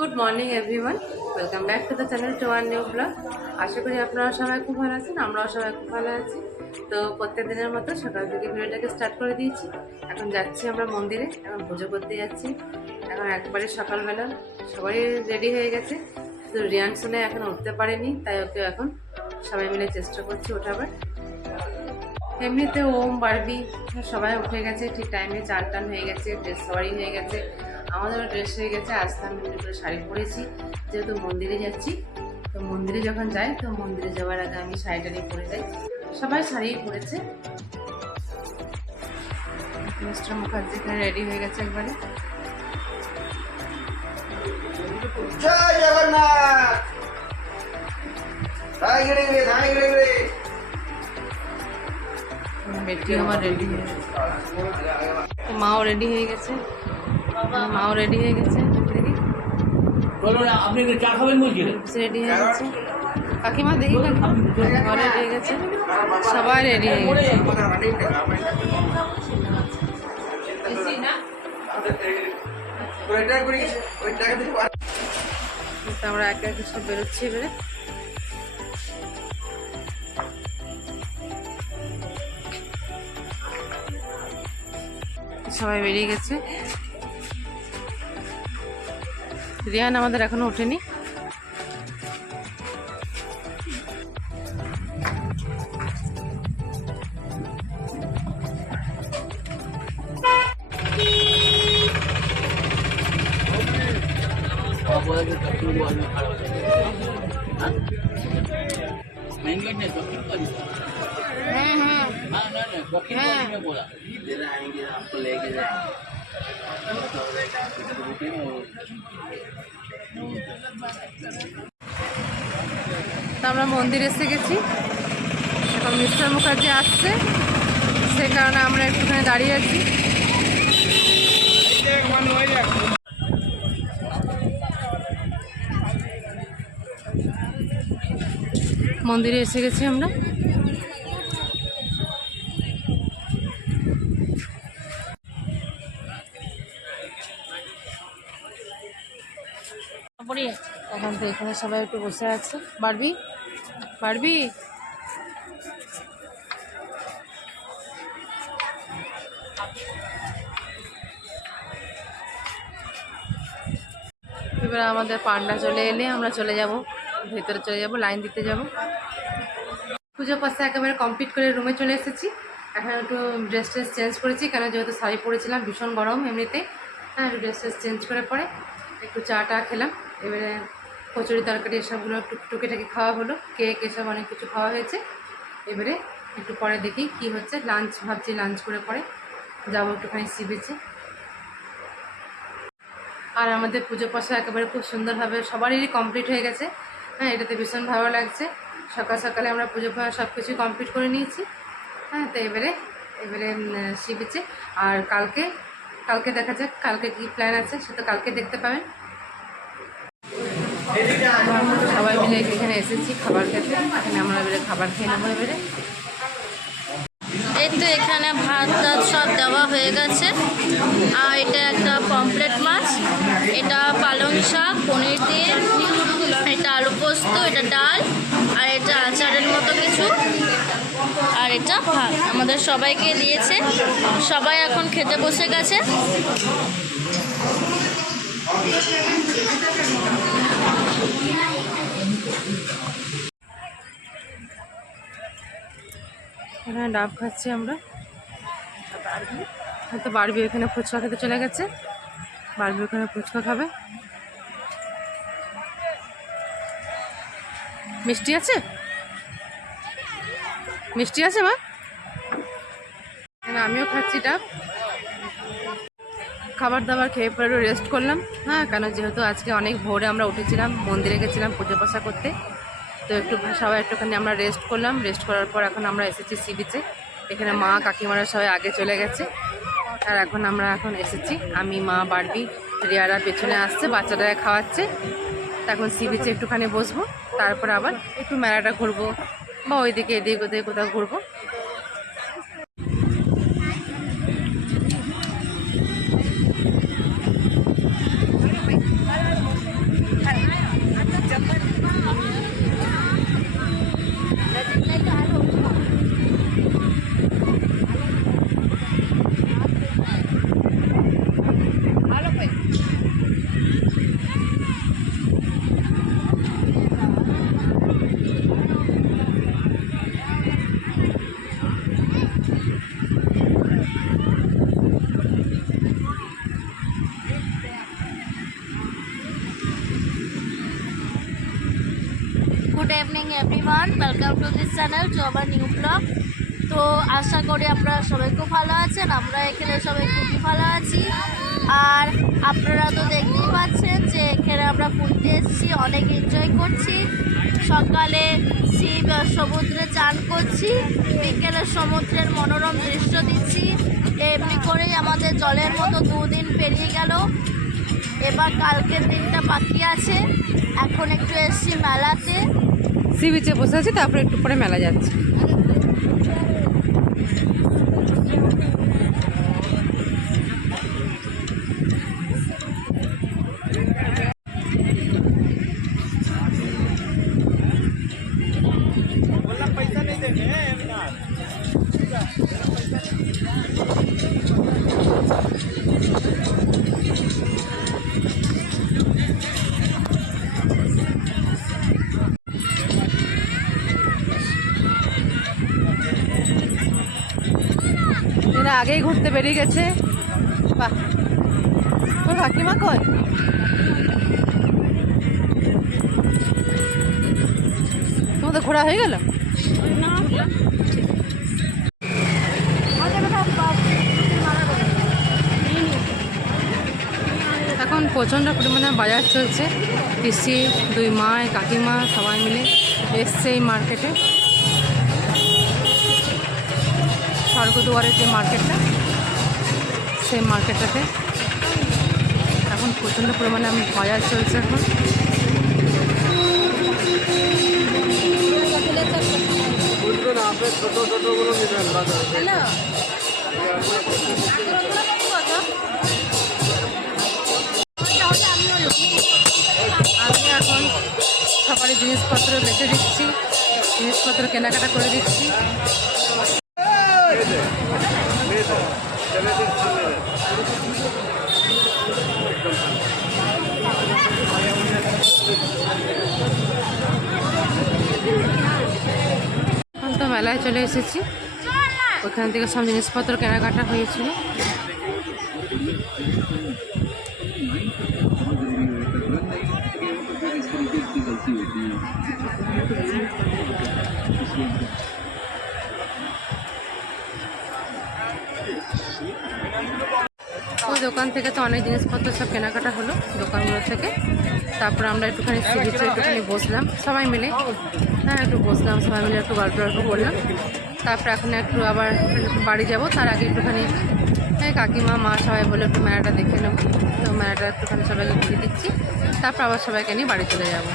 Good morning everyone, welcome back to the channel to one new blog. আশা করি আপনারা সবাই খুব ভালো আছেন, আমরাও সবাই খুব ভালো আছি। তো প্রত্যেক দিনের মতো সকাল থেকে ভিডিওটাকে স্টার্ট করে দিয়েছি। এখন যাচ্ছি আমরা মন্দিরে, এখন পুজো করতে যাচ্ছি। এখন একবারে সকালবেলা সবাই রেডি হয়ে গেছে, শুধু রিয়ান শুনে এখন উঠতে পারেনি, তাই ওকে এখন সবাই মিলে চেষ্টা করছি ওঠাবার। এমনিতে ওম বারবি সবাই উঠে গেছে ঠিক টাইমে, চান টান হয়ে গেছে, ড্রেস সবারই হয়ে গেছে, আমাদেরও ড্রেস হয়ে গেছে। আজকে আমি করে শাড়ি পরেছি, যেহেতু মন্দিরে যাচ্ছি। তো মন্দিরে যখন যাই, তো মন্দিরে যাওয়ার আগে আমি শাড়িটারি পরে যাই। সবাই শাড়িই পরেছে। মিস্টার মুখার্জি এখানে রেডি হয়ে গেছে একবারে। জয় জগন্নাথ। বেটি আমার রেডি হয়ে গেছে, মাও রেডি হয়ে গেছে, মাও রেডি হয়ে গেছে, দেখি আপনি চা খাবেন বলছিলেন? রেডি হয়ে গেছে, কাকিমা দেখি কাকিমা রেডি হয়ে গেছে, সবাই রেডি হয়ে গেছে। আমরা একে একে সব বেরোচ্ছি এবারে। সবাই বেরিয়ে গেছে, রিয়ান আমাদের এখনো ওঠেনি। তো আমরা মন্দির এসে গেছি, এখন মিস্টার মুখার্জি আসছে, সে কারণে আমরা একটুখানি দাঁড়িয়ে আছি। মন্দিরে এসে গেছি আমরা। এখন তো এখানে সবাই একটু বসে আছে। বারবি বারবি এবার আমাদের পান্ডা চলে এলে আমরা চলে যাব, ভেতরে চলে যাব, লাইন দিতে যাব। পুজো পাশে একেবারে কমপ্লিট করে রুমে চলে এসেছি। এখন একটু ড্রেস ট্রেস চেঞ্জ করেছি, কেন যেহেতু শাড়ি পরেছিলাম, ভীষণ গরম এমনিতে। হ্যাঁ, একটু ড্রেস ট্রেস চেঞ্জ করে পরে একটু চা টা খেলাম। এবারে কচুরি তরকারি এসবগুলো একটু টুকিটাকি খাওয়া হলো, কেক এসব অনেক কিছু খাওয়া হয়েছে। এবারে একটু পরে দেখি কি হচ্ছে, লাঞ্চ ভাবছি, লাঞ্চ করে পরে যাবো একটুখানি সি বিচে। আর আমাদের পুজো পাশা একেবারে খুব সুন্দরভাবে সবারই কমপ্লিট হয়ে গেছে। হ্যাঁ, এটাতে ভীষণ ভালো লাগছে। সকাল সকালে আমরা পুজো পাশা সব কিছুই কমপ্লিট করে নিয়েছি। হ্যাঁ, তো এবারে সি বিচে। আর কালকে দেখা যাক কালকে কী প্ল্যান আছে, সে তো কালকে দেখতে পাবেন। সবাই মিলে এখানে এসেছি খাবার খেতে, এখানে আমরা এবারে খাবার খেয়ে নেবো এবারে। এই তো এখানে ভাত টাত সব দেওয়া হয়ে গেছে। আর এটা একটা পমফ্রেট মাছ, এটা পালং শাক পনির দিয়ে, এটা আলু পোস্ত, এটা ডাল, আর এটা আচারের মতো কিছু, আর এটা ভাত আমাদের সবাইকে দিয়েছে। সবাই এখন খেতে বসে গেছে। এখানে ডাব খাচ্ছি আমরা। হয়তো বারবি এখানে ফুচকা খেতে চলে গেছে, বারবি ওখানে ফুচকা খাবে। মিষ্টি আছে, মিষ্টি আছে মা। আমিও খাচ্ছি ডাব। খাবার দাবার খেয়ে পরে রেস্ট করলাম। হ্যাঁ, কেন যেহেতু আজকে অনেক ভোরে আমরা উঠেছিলাম, মন্দিরে গেছিলাম পুজো পাশা করতে, তো একটু সবাই একটুখানি আমরা রেস্ট করলাম। রেস্ট করার পর এখন আমরা এসেছি সি বিচে। এখানে মা কাকিমারা সবাই আগে চলে গেছে, আর এখন আমরা এসেছি আমি, মা, বারবি, রিয়ারা পেছনে আসছে, বাচ্চারা খাওয়াচ্ছে। এখন সি বিচে একটুখানি বসবো, তারপর আবার একটু মেলাটা ঘুরবো বা ওইদিকে এদিকে ওদিকে কোথাও ঘুরবো। Good evening everyone, welcome to this channel to our new blog. তো আশা করি আপনারা সবাই খুব ভালো আছেন, আমরা এখানে সবাই খুবই ভালো আছি। আর আপনারা তো দেখতেই পাচ্ছেন যে এখানে আমরা পুরীতে এসেছি, অনেক এনজয় করছি। সকালে সমুদ্রে চান করছি, বিকেলে সমুদ্রের মনোরম দৃশ্য দিচ্ছি। এমনি করেই আমাদের জলের মতো 2 দিন পেরিয়ে গেল, এবার কালকের দিনটা বাকি আছে। এখন একটু এসছি মেলাতে, সি বিচে বসে আছি, তারপরে একটু পরে মেলা যাচ্ছে। এরা আগেই ঘুরতে বেরিয়ে গেছে। বাহ, তোর কাকিমা কই? তোমাদের ঘোরা হয়ে গেল? এখন প্রচণ্ড পরিমাণে বাজার চলছে। পিসি, 2 মা, কাকিমা সবাই মিলে এসছে এই মার্কেটে, স্বর্গদুয়ারের যে মার্কেটটা, সেই মার্কেটটাতে এখন প্রচণ্ড পরিমাণে বাজার চলছে। এখন আমি এখন সবারই জিনিসপত্র বেছে দিচ্ছি, জিনিসপত্র কেনাকাটা করে দিচ্ছি। এখন তো মেলায় চলে এসেছি, ওখান থেকে সব জিনিসপত্র কেনাকাটা হয়েছিল। ওই দোকান থেকে তো অনেক জিনিসপত্র সব কেনাকাটা হলো দোকানগুলো থেকে। তারপর আমরা একটুখানি সি বিচে একটুখানি বসলাম সবাই মিলে, হ্যাঁ একটু বসলাম সবাই মিলে, একটু গল্প করলাম। তারপর এখন একটু আবার বাড়ি যাব, তার আগে একটুখানি কাকিমা মা সবাই বলে একটু মেলাটা দেখে নেব। তো মেলাটা একটুখানি সবাইকে ঘুরে দিচ্ছি, তারপর আবার সবাইকে নিয়ে বাড়ি চলে যাব।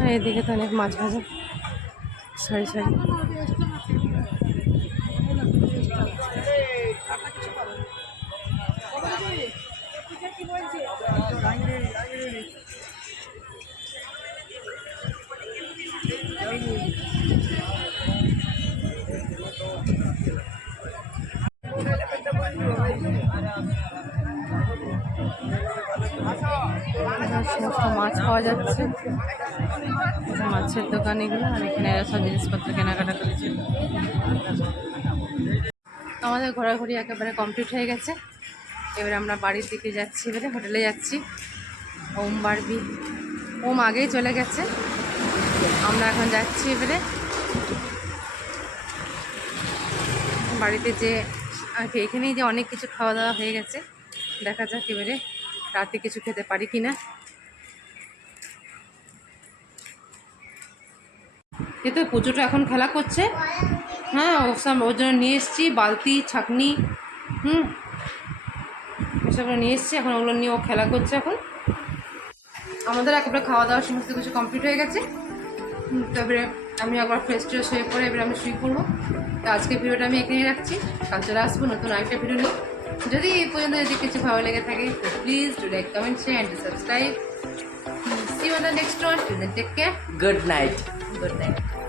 আর এদিকে তো অনেক মাছ ভাজা সারি সারি। সমস্ত মাছ পাওয়া যাচ্ছে, মাছের দোকান এগুলো। আর এখানে সব জিনিসপত্র কেনাকাটা করেছে। আমাদের ঘোরাঘুরি একেবারে কমপ্লিট হয়ে গেছে। এবারে আমরা বাড়ির দিকে যাচ্ছি, এবারে হোটেলে যাচ্ছি। ওম বারবি, ওম আগেই চলে গেছে, আমরা এখন যাচ্ছি এবারে বাড়িতে। যে আর কি এখানেই যে অনেক কিছু খাওয়া দাওয়া হয়ে গেছে, দেখা যাক এবারে রাতে কিছু খেতে পারি কিনা। এ তো পুজোটা এখন খেলা করছে, হ্যাঁ ওর জন্য নিয়ে এসেছি বালতি, ছাঁকনি, এসব নিয়ে এসেছি। এখন ওগুলো নিয়ে ও খেলা করছে। এখন আমাদের একেবারে খাওয়া দাওয়া সমস্ত কিছু কমপ্লিট হয়ে গেছে। তারপরে আমি একবার ফ্রেশ ট্রেশ হয়ে পরে এবারে আমি শুয়ে পড়বো। তো আজকে ভিডিওটা আমি এখানেই রাখছি, কাল চলে আসবো নতুন আরেকটা ভিডিও নিয়ে। যদি এই পর্যন্ত যদি কিছু ভালো লেগে থাকে তো please do like, comment, share and subscribe. See you on the next one. Till then, take care. Good night. Good night.